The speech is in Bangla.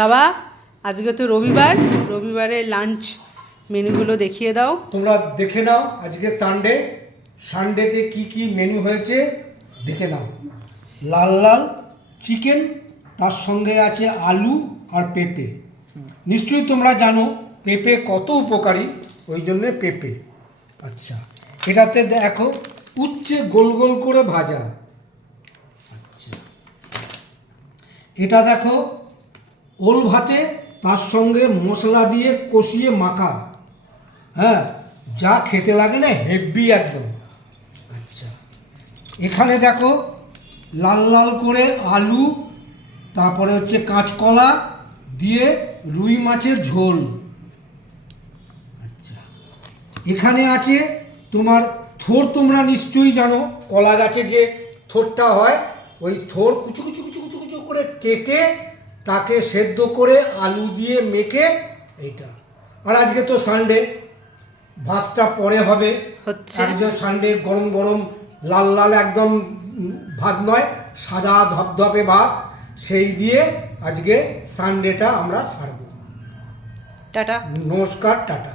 বাবা, আজকে তো রবিবার। রবিবারে লাঞ্চ মেনুগুলো দেখিয়ে দাও। তোমরা দেখে নাও আজকে সানডে সানডেতে কি কি মেনু হয়েছে, দেখে নাও। লাল লাল চিকেন তার সঙ্গে আছে আলু আর পেঁপে। নিশ্চয়ই তোমরা জানো, পেঁপে কত উপকারী, ওই জন্যে পেঁপে। আচ্ছা এটাতে দেখো, উচ্ছে গোল গোল করে ভাজা। আচ্ছা এটা দেখো ওল ভাতে তার সঙ্গে মশলা দিয়ে কষিয়ে মাখা। হ্যাঁ যা খেতে লাগে না হেভি একদম। আচ্ছা। এখানে দেখো লাল লাল করে আলু তারপরে হচ্ছে কাঁচকলা দিয়ে রুই মাছের ঝোল। আচ্ছা। এখানে আছে তোমার থোর তোমরা নিশ্চয়ই জানো কলা গাছে যে থোরটা হয় ওই থোর কুচু কুচু কুচু কুচু কুচু করে কেটে তাকে সেদ্ধ করে আলু দিয়ে মেখে এইটা। আর আজকে তো সানডে ভাতটা পরে হবে। আজকে সানডে গরম গরম লাল লাল একদম ভাত নয় সাদা ধপধপে ভাত সেই দিয়ে আজকে সানডেটা আমরা সারব। টাটা। নমস্কার টাটা।